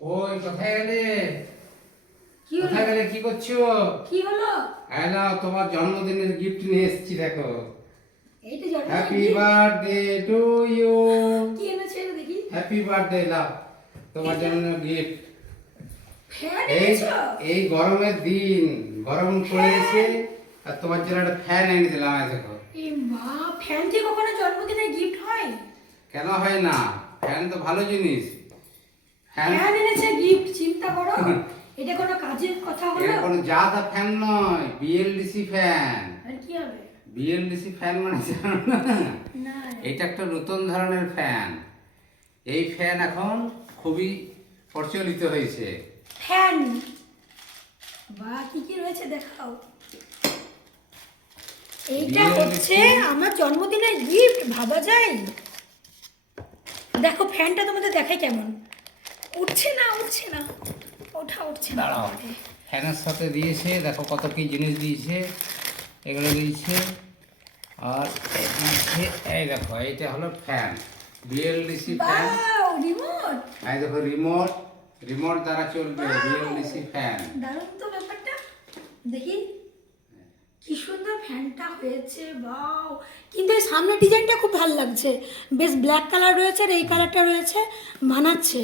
ওই কোথায় গেলে? কি হলো? কোথায় গেলে, কি করছো? কি হলো? এই নাও তোমার জন্মদিনের গিফট নিয়ে এসেছি, দেখো। এইটা জন্মদিনের happy gift? Birthday to you. কি এনেছে এটা দেখি? হ্যাপি বার্থডে, লাভ তোমার এটা? জন্য গিফট। ফ্যান এই এনেছো? এই গরমের দিন, গরম পড়েছে, আর তোমার জন্য একটা ফ্যান এনে দিলাম, এই দেখো। এই মা, ফ্যান কি কখনো জন্মদিনের গিফট হয়? কেন হয় না? ফ্যান তো ভালো জিনিস। ফ্যান ফ্যান এনেছে গিফট, চিন্তা করো। এটা কোনো কাজের কথা হলো? এটা কোনো যা তা ফ্যান নয়, বিএলডিসি ফ্যান। আর কি হবে? বিএলডিসি ফ্যান মানে জানো না? না। এটা একটা নতুন ধরনের ফ্যান। এই ফ্যান এখন খুবই প্রচলিত হয়েছে। ফ্যান, বা কি কি রয়েছে দেখাও। এইটা হচ্ছে আমার জন্মদিনের গিফট, ভাবা যায়? দেখো ফ্যানটা তোমাদের দেখাই কেমন। উঠছে না, উঠছে না, ওঠা উঠছে না। দাঁড়াও, ফ্যানের সাথে দিয়েছে, দেখো কত কি জিনিস দিয়েছে। এগুলো দিয়েছে, আর দিয়েছে, এই দেখো এইটা হলো ফ্যান, বিএলডিসি ফ্যান। বাও, রিমোট। এই দেখো রিমোট, রিমোট দ্বারা চলবে বিএলডিসি ফ্যান। দারুণ তো ব্যাপারটা। দেখি কি সুন্দর ফ্যানটা হয়েছে, বাও। কিন্তু এই সামনের ডিজাইনটা খুব ভালো লাগছে, বেশ ব্ল্যাক কালার রয়েছে আর এই কালারটা রয়েছে, মানাচ্ছে।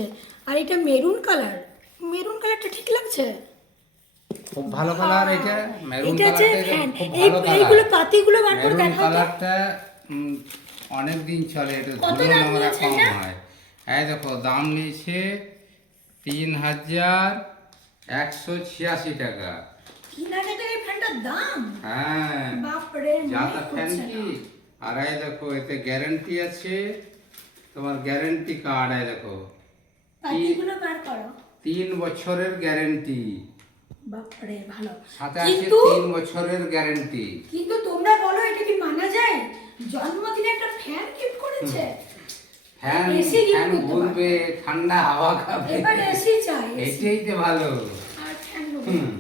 আর এটা মেরুন কালার, মেরুন কালারটা ঠিক লাগছে। খুব ভালো কালার এটা, মেরুন এটা যে কালারটা ফ্যান, খুব এই ভালো কালার। এইগুলো পাতিগুলো বার করে মেরুন দেখাও তো। কালারটা অনেক দিন চলে, এটা কত ধুলো দাম নোংরা নিয়েছে কম এটা? হয়। এই দেখো দাম নিয়েছে ৩,১৮৬ টাকা। ৩,০০০ টাকা এই ফ্যানটার দাম? হ্যাঁ, বাপরে, যা মনে তা ফ্যান হচ্ছে কি। না। আর এই দেখো এতে গ্যারান্টি আছে, তোমার গ্যারান্টি কার্ড, এই দেখো পাতিগুলো বার করো। 3 বছরের গ্যারান্টি, বাপরে, ভালো। সাথে আছে কিন্তু 3 বছরের গ্যারান্টি। কিন্তু তোমরা বলো, এটা কি মানা যায়? জন্মদিনে একটা ফ্যান গিফট করেছে। ফ্যান এসি gift ফ্যান করতে ঘুরবে, ঠান্ডা হাওয়া খাবে, এবার এসি চাই, এসি। এটাই তো ভালো। আর ফ্যান নেবো। হুম,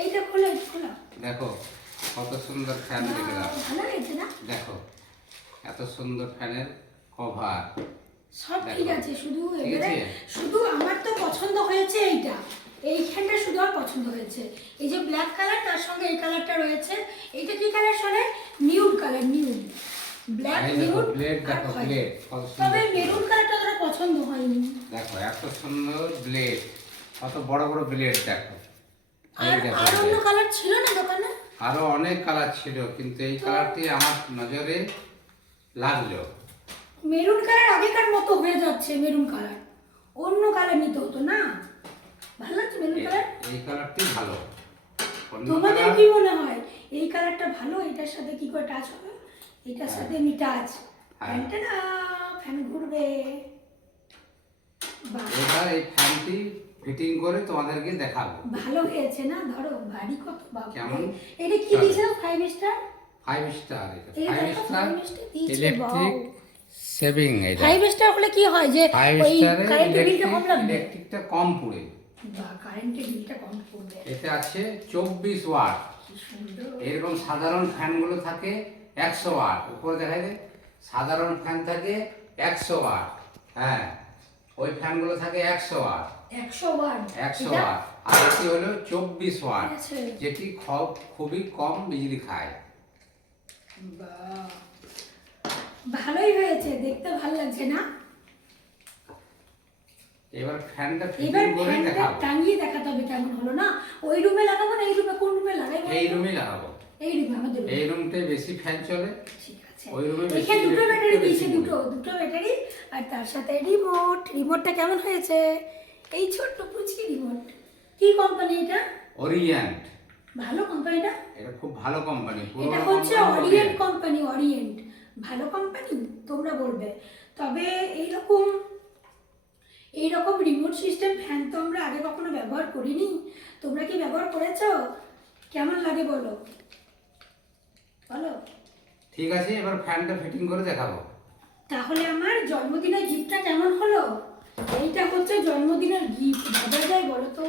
এইটা খোলো, এটা খোলো। দেখো কত সুন্দর ফ্যান দেখলাম। ভালো লাগছে না? দেখো এত সুন্দর ফ্যানের কভার। সব দেখো। ঠিক আছে, শুধু ঠিক এবারে আছে? শুধু আমার তো পছন্দ হয়েছে এইটা, এইখানটা শুধু আমার পছন্দ হয়েছে। এই যে ব্ল্যাক কালার, তার সঙ্গে এই কালারটা রয়েছে। এইটা কি কালার শোনে? নিউড কালার, নিউড, ব্ল্যাক এই দেখো নিউড ব্লেড, আর দেখো হোয়াইট। ব্লেড কত তবে সুন্দর। মেরুন কালারটা তোর পছন্দ হয়নি। দেখো এত সুন্দর ব্লেড, কত বড় বড় ব্লেড দেখো। এই আর দেখো আর অন্য কালার ছিল না দোকানে? আরো অনেক কালার ছিল, কিন্তু এই কালারটি আমার নজরে লাগলো। মেরুন কালার আগেকার মতো হয়ে যাচ্ছে, মেরুন কালার। অন্য কালার নিতে হতো না? ভালো লাগছে মেরুন কালার? এই কালারটি ভালো। অন্য তোমাদের কালার কি মনে হয় এই কালারটা ভালো? এটার সাথে কি করে টাচ হবে? এটার সাথে নি টাচ। হ্যাঁ। ফ্যানটা না, ফ্যান ঘুরবে। বাহ, এবার এই ফ্যানটি ফিটিং করে তোমাদেরকে দেখাবো। ভালো হয়েছে না? ধরো বাড়ি কত, বাবা। কেমন? এটা কি চলো। দিয়েছে? 5 স্টার? 5 স্টার, এটা এই 5 দেখো, স্টার 5 স্টার দিয়েছে, ইলেকট্রিক সেভিং। এটা 5 স্টার হলে কি হয় যে 5 ওই স্টারে কারেন্টের বিলটা কম লাগবে? ইলেকট্রিকটা কম পড়ে। বা কারেন্টের বিলটা কম পড়বে। এতে আছে 24 ওয়াট। কি সুন্দর। এরকম সাধারণ ফ্যানগুলো থাকে 100 ওয়াট, উপরে দেখা যায় সাধারণ ফ্যান থাকে 100 ওয়াট। হ্যাঁ, ওই ফ্যানগুলো থাকে 100 ওয়াট, 100 ওয়াট। 100 এটা? ওয়াট। আর এটি হলো 24 ওয়াট, আছে। যেটি খুবই কম বিজলি খায়। বাহ, ভালোই হয়েছে, দেখতে ভালো লাগছে না? এবার ফ্যানটা এবার ফিটিং করে ফ্যানটা দেখাবো। টাঙিয়ে দেখাতে হবে কেমন হলো না? ওই রুমে লাগাবো না এই রুমে? কোন রুমে লাগাই বলো? এই রুমে লাগাবো। এই রুমে, আমাদের এই রুমে। রুমটায় বেশি ফ্যান চলে। ঠিক আছে। ওই রুমে বেশি এখানে দুটো electric ব্যাটারি টা দিয়েছে, বেশি দুটো ব্যাটারি। আর তার সাথে রিমোট। রিমোটটা কেমন হয়েছে? এই ছোট্ট পুচকি রিমোট। কি কোম্পানি এটা? ওরিয়েন্ট। ভালো কোম্পানিটা? এটা খুব ভালো কোম্পানি। এটা হচ্ছে অরিয়েন্ট কোম্পানি, অরিয়েন্ট। ভালো কোম্পানি তোমরা বলবে। তবে এইরকম রিমোট সিস্টেম ফ্যান তো আমরা আগে কখনো ব্যবহার করিনি। তোমরা কি ব্যবহার করেছো? কেমন লাগে বলো, বলো। ঠিক আছে, এবার ফ্যানটা ফিটিং করে দেখাবো। তাহলে আমার জন্মদিনের গিফটটা কেমন হলো? এইটা হচ্ছে জন্মদিনের গিফট, ভাবা যায় বলো তো?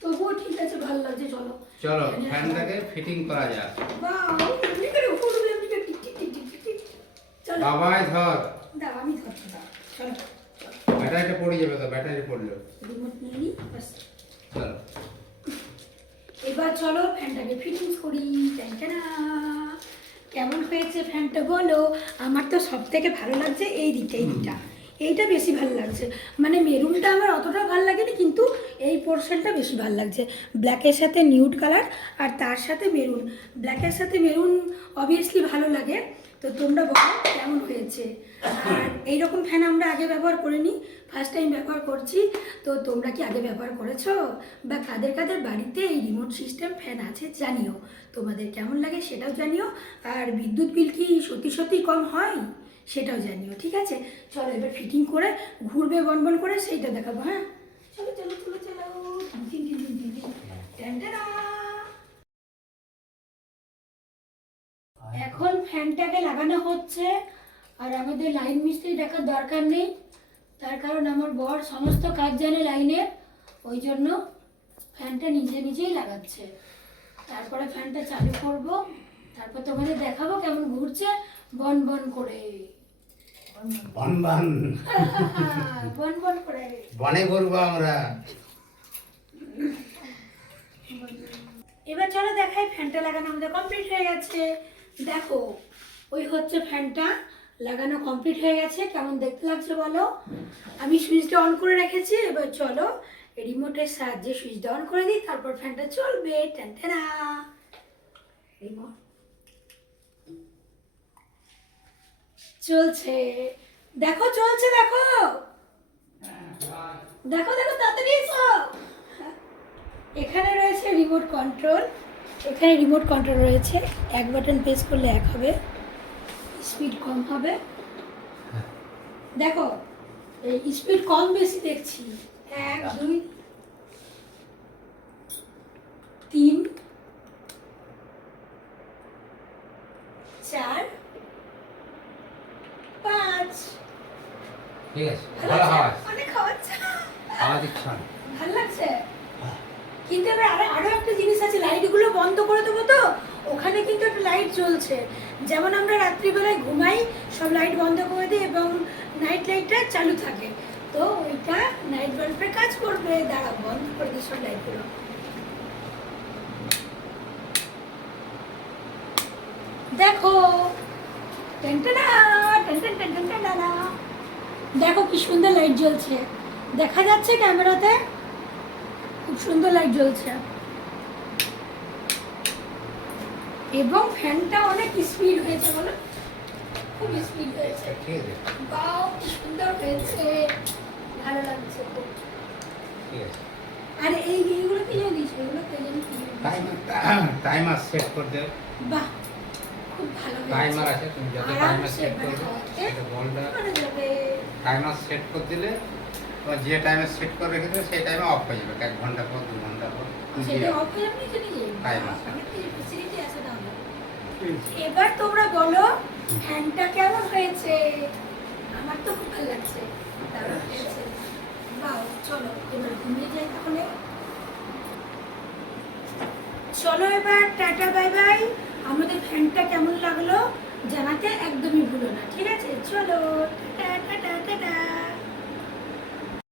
তবুও ঠিক আছে, ভালো লাগছে। চলো চলো ফ্যানটাকে ফিটিং করা যাক। বাহ, এমনি করে উপর উঠে এমনি করে tick tick tick tick tick tick. চলো বাবাই ধর। দাও, আমি ধরতে দাও। চলো চলো। ব্যাটারিটা পড়ে যাবে তো, ব্যাটারি পড়লো। রিমোট নিয়ে নিই ব্যাস। চলো এবার চলো ফ্যানটাকে ফিটিংস করি। টানটানা। কেমন হয়েছে ফ্যানটা বলো? আমার তো সব থেকে ভালো লাগছে এই দিকটা, এই দিকটা, এইটা বেশি ভালো লাগছে। মানে মেরুনটা আমার অতটা ভালো লাগেনি, কিন্তু এই পোর্শনটা বেশি ভালো লাগছে। ব্ল্যাকের সাথে নিউড কালার আর তার সাথে মেরুন, ব্ল্যাকের সাথে মেরুন অবভিয়াসলি ভালো লাগে। তো তোমরা বলো কেমন হয়েছে। আর এইরকম ফ্যান আমরা আগে ব্যবহার করিনি, ফার্স্ট টাইম ব্যবহার করছি। তো তোমরা কি আগে ব্যবহার করেছো, বা কাদের কাদের বাড়িতে এই রিমোট সিস্টেম ফ্যান আছে জানিও। তোমাদের কেমন লাগে সেটাও জানিও। আর বিদ্যুৎ বিল কি সত্যি সত্যি কম হয় সেটাও জানিও, ঠিক আছে? চলো এবার ফিটিং করে ঘুরবে বনবন করে সেইটা দেখাবো। হ্যাঁ চলো চলো চলো চলো। টিন টিন টিন টিন টিন। টানটানা। এখন ফ্যানটাকে লাগানো হচ্ছে, আর আমাদের লাইন মিস্ত্রি দেখার দরকার নেই, তার কারণ আমার বর সমস্ত কাজ জানে লাইনের, ওই জন্য ফ্যানটা নিজে নিজেই লাগাচ্ছে। তারপরে ফ্যানটা চালু করব, তারপর তোমাদের দেখাবো কেমন ঘুরছে বন বন করে। বন বন বন বন করে বনে ঘুরবো আমরা। এবার চলো দেখাই ফ্যানটা লাগানো আমাদের কমপ্লিট হয়ে গেছে। দেখো ওই হচ্ছে ফ্যানটা লাগানো কমপ্লিট হয়ে গেছে। কেমন দেখতে লাগছে বলো? আমি সুইচটা অন করে রেখেছি। এবার চলো রিমোটের সাহায্যে সুইচটা অন করে দিই, তারপর ফ্যানটা চলবে। টানটানা। রিমোট চলছে, দেখো চলছে, দেখো দেখো দেখো তাড়াতাড়ি এসো। এখানে রয়েছে রিমোট কন্ট্রোল, এখানে রিমোট কন্ট্রোল রয়েছে। এক বাটন প্রেস করলে এক হবে, স্পিড কম হবে। দেখো এই স্পিড কম বেশি দেখছি। 1 2 3 4 5। ঠিক আছে, ভালো আওয়াজ, অনেক হচ্ছে, আওয়াজ দিচ্ছে না। ভালো লাগছে। কিন্তু এবার আরো একটা জিনিস আছে, লাইটগুলো বন্ধ করে দেবো তো, ওখানে কিন্তু একটা লাইট জ্বলছে। যেমন আমরা রাত্রিবেলায় ঘুমাই সব লাইট বন্ধ করে দিই এবং নাইট লাইটটা চালু থাকে, তো ওইটা নাইট বাল্বের কাজ করবে। দাঁড়াও বন্ধ করে দিই সব লাইটগুলো। দেখো টেনটেনা টেনটেন টেনটেন টেনটেনা। দেখো কি সুন্দর লাইট জ্বলছে, দেখা যাচ্ছে ক্যামেরাতে? খুব সুন্দর লাইট জ্বলছে এবং ফ্যানটা অনেক স্পিড হয়েছে, বলো খুব স্পিড হয়েছে। ঠিক আছে, বাও কি সুন্দর হয়েছে, ভালো লাগছে খুব। ঠিক আছে। আর এইগুলো কি জানিস, এগুলো কে জানি কি জানিস? টাইমার সেট করে দেব। বাহ খুব ভালো হয়েছে। টাইমার আছে, তুমি যত টাইমার সেট করবে সেটা বলটা মানে যাবে। টাইমার সেট করে দিলে তোমার যে টাইমে সেট করে রেখে দেবে সেই টাইমে অফ হয়ে যাবে। 1 ঘন্টা পর 2 ঘন্টা পর সেটা অফ হয়ে যাবে নিজে নিজে। Time আছে। অনেক ফেসিলিটি আছে তাহলে। এবার তোমরা বলো ফ্যানটা কেমন হয়েছে? আমার তো খুব ভালো লাগছে, দারুণ হয়েছে। বাও চলো এবার ঘুমিয়ে যাই তাহলে। চলো এবার টাটা বাই বাই। আমাদের ফ্যানটা কেমন লাগলো জানাতে একদমই ভুলো না, ঠিক আছে? চলো টাটা টাটা টাটা।